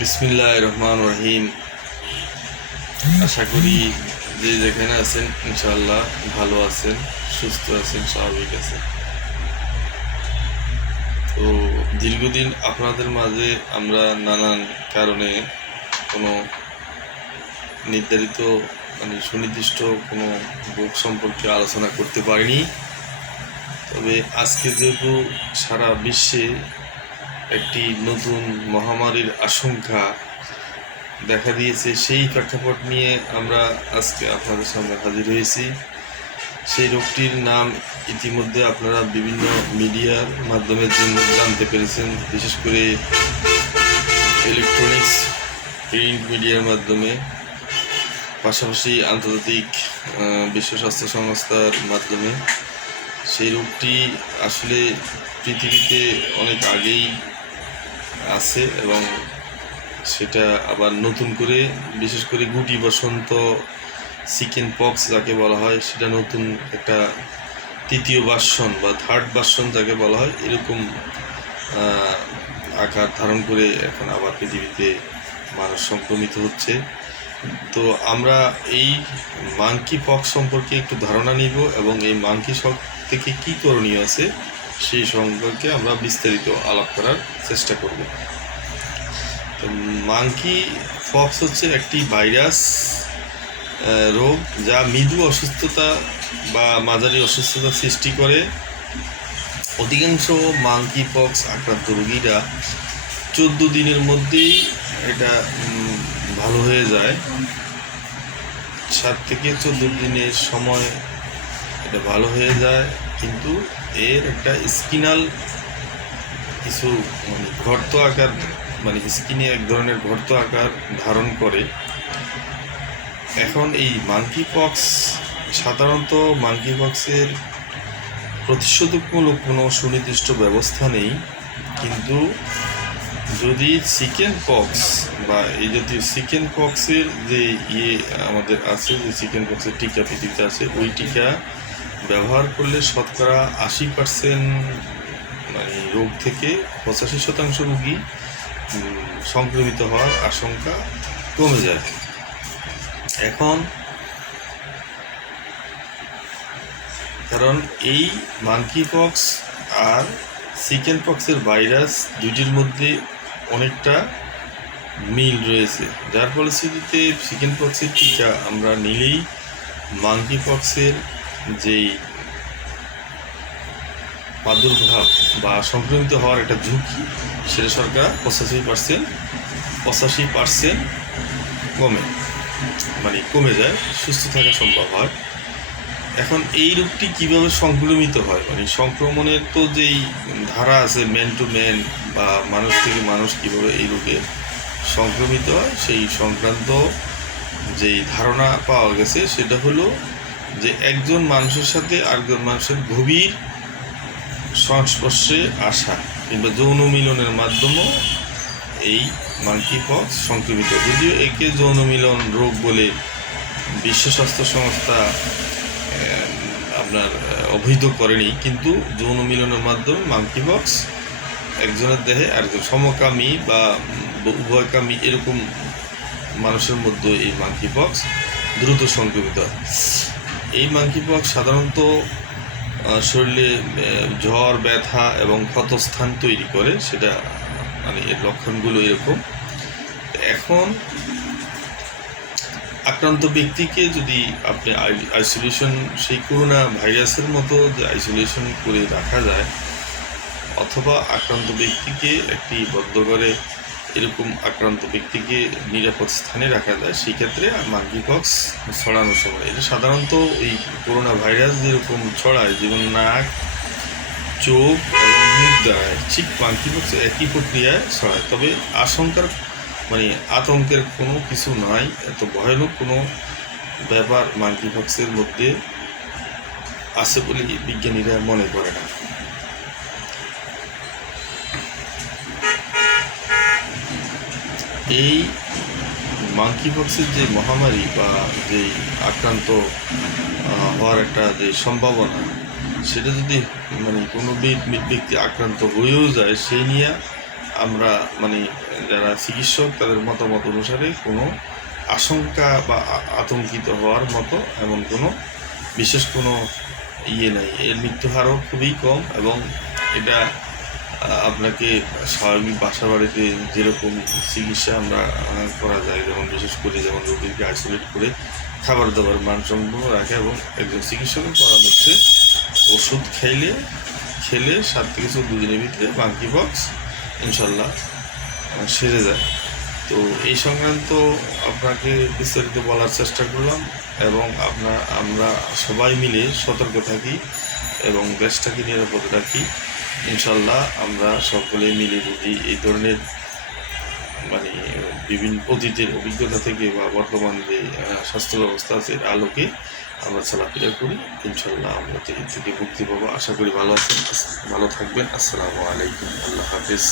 বিসমিল্লাহির রহমানির রহিম। আশা করি যে যেখানে আছেন ইনশাআল্লাহ ভালো আছেন, সুস্থ আছেন, স্বাভাবিক আছেন। তো দীর্ঘদিন আপনাদের মাঝে আমরা নানান কারণে কোনো নির্ধারিত সুনির্দিষ্ট কোনো বুক সম্পর্কে আলোচনা করতে পারিনি। তবে আজকে যেহেতু সারা বিশ্বে একটি নতুন মহামারীর আশঙ্কা দেখা দিয়েছে, সেই প্রেক্ষাপট নিয়ে আমরা আজকে আপনাদের সামনে হাজির হয়েছি। সেই রোগটির নাম ইতিমধ্যে আপনারা বিভিন্ন মিডিয়ার মাধ্যমে জানতে পেরেছেন, বিশেষ করে ইলেকট্রনিক্স প্রিন্ট মিডিয়ার মাধ্যমে, পাশাপাশি আন্তর্জাতিক বিশ্ব স্বাস্থ্য সংস্থার মাধ্যমে। সেই রোগটি আসলে পৃথিবীতে অনেক আগেই আছে এবং সেটা আবার নতুন করে, বিশেষ করে গুটি বসন্ত চিকেন পক্স যাকে বলা হয়, সেটা নতুন একটা তৃতীয় ভার্সন বা থার্ড ভার্সন যাকে বলা হয়, এরকম আকার ধারণ করে এখন আবার পৃথিবীতে মানুষ সংক্রমিত হচ্ছে। তো আমরা এই মাঙ্কি পক্স সম্পর্কে একটু ধারণা নিব এবং এই মাঙ্কি পক্স থেকে কী করণীয় আছে সেই সম্পর্কে আমরা বিস্তারিত আলাপ করার চেষ্টা করব। তো মাঙ্কি পক্স হচ্ছে একটি ভাইরাস রোগ যা মৃদু অসুস্থতা বা মাঝারি অসুস্থতা সৃষ্টি করে। অধিকাংশ মাঙ্কি পক্স আক্রান্ত রোগীরা 14 দিনের মধ্যেই এটা ভালো হয়ে যায়। 7 থেকে 14 দিনের সময় এটা ভালো হয়ে যায়, কিন্তু এর একটা স্কিনাল কিছু গর্ত আকার, স্কিনে এক ধরনের গর্ত আকার ধারণ করে। এখন এই মাঙ্কি পক্স সাধারণত মাঙ্কি পক্সের প্রতিষেধকমূলক কোনো সুনির্দিষ্ট ব্যবস্থা নেই, কিন্তু যদি চিকেন পক্স বা এই জাতীয় চিকেন পক্সের যে আমাদের আছে, যে চিকেন পক্সের টিকা পৃথিবীতে আছে, ওই টিকা ব্যবহার করলে শতকরা 80% রোগ থেকে 85% রোগী সংক্রমিত হওয়ার আশঙ্কা কমে যায়। এখন কারণ এই মাঙ্কি পক্স আর চিকেন পক্সের ভাইরাস দুইটির মধ্যে অনেকটা মিল রয়েছে, যার ফলশ্রুতিতে চিকেন পক্সের টিকা আমরা নিলেই মাঙ্কি পক্সের যেই প্রাদুর্ভাব বা সংক্রমিত হওয়ার একটা ঝুঁকি, সেটা সরকার 85% কমে যায়, সুস্থ থাকা সম্ভব হয়। এখন এই রোগটি কীভাবে সংক্রমিত হয়, সংক্রমণের তো যেই ধারা আছে, ম্যান টু ম্যান বা মানুষ থেকে মানুষ কীভাবে এই রোগে সংক্রমিত হয়, সেই সংক্রান্ত যেই ধারণা পাওয়া গেছে সেটা হলো যে একজন মানুষের সাথে আরেকজন মানুষের গভীর সংস্পর্শে আসা কিংবা যৌন মিলনের মাধ্যমেও এই মাঙ্কি পক্স সংক্রমিত। যদিও একে যৌন মিলন রোগ বলে বিশ্ব স্বাস্থ্য সংস্থা অবৈধ করেনি, কিন্তু যৌন মিলনের মাধ্যমে মাঙ্কি পক্স একজনের দেহে আরেকজন সমকামী বা উভয়কামী এরকম মানুষের মধ্যে এই মাঙ্কি পক্স দ্রুত সংক্রমিত হয়। এই মাঙ্কি পক্স সাধারণত শরীরে জ্বর, ব্যথা এবং ক্ষতস্থান তৈরি করে, সেটা এর লক্ষণগুলো এরকম। এখন আক্রান্ত ব্যক্তিকে যদি আপনি আইসোলেশন, সেই করোনা ভাইরাসের মতো যে আইসোলেশন করে রাখা যায়, অথবা আক্রান্ত ব্যক্তিকে একটি বদ্ধ করে এরকম আক্রান্ত ব্যক্তিকে নিরাপদ স্থানে রাখা যায়, সেই ক্ষেত্রে মাঙ্কি পক্স ছড়ানোর সময় এটা সাধারণত এই করোনা ভাইরাস যেরকম ছড়ায়, যেমন নাক, চোখ এবং মুখ দ্বারা, ঠিক মাঙ্কি পক্স একই প্রক্রিয়ায় ছড়ায়। তবে আতঙ্কের কোনো কিছু নাই, এত ভয়ানক কোনো ব্যাপার মাঙ্কি পক্সের মধ্যে আছে বলে বিজ্ঞানীরা মনে করে না। এই মাঙ্কি পক্সের যে মহামারী বা যে আক্রান্ত হওয়ার একটা যে সম্ভাবনা, সেটা যদি কোনো ব্যক্তি আক্রান্ত হয়েও যায়, সেই নিয়ে আমরা মানে যারা চিকিৎসক তাদের মতামত অনুসারে কোনো আশঙ্কা বা আতঙ্কিত হওয়ার মতো এমন কোনো বিশেষ কোনো নাই। এর মৃত্যু হারও খুবই কম, এবং এটা আপনাকে স্বাভাবিক বাসা বাড়িতে যেরকম চিকিৎসা আমরা করা যায়, যেমন বিশেষ করে যেমন রোগীকে আইসোলেট করে খাবার দাবার মানসম্পন্ন রাখে এবং একজন চিকিৎসকের পরামর্শে ওষুধ খেলে 7 থেকে 14 দিনের ভিতরে মাঙ্কি পক্স ইনশাল্লাহ সেরে যায়। তো এই সংক্রান্ত আপনাকে বিস্তারিত বলার চেষ্টা করলাম, এবং আমরা সবাই মিলে সতর্ক থাকি এবং দেশটাকে নিরাপদ রাখি। ইনশাল্লাহ আমরা সকলে মিলে যদি এই ধরনের মানে বিভিন্ন অতীতের অভিজ্ঞতা থেকে বা বর্তমান যে স্বাস্থ্য ব্যবস্থা আছে এর আলোকে আমরা চলাফেরা করি, ইনশাল্লাহ আমরা এর থেকে মুক্তি পাবো। আশা করি ভালো থাকবেন। আসসালামু আলাইকুম, আল্লাহ হাফেজ।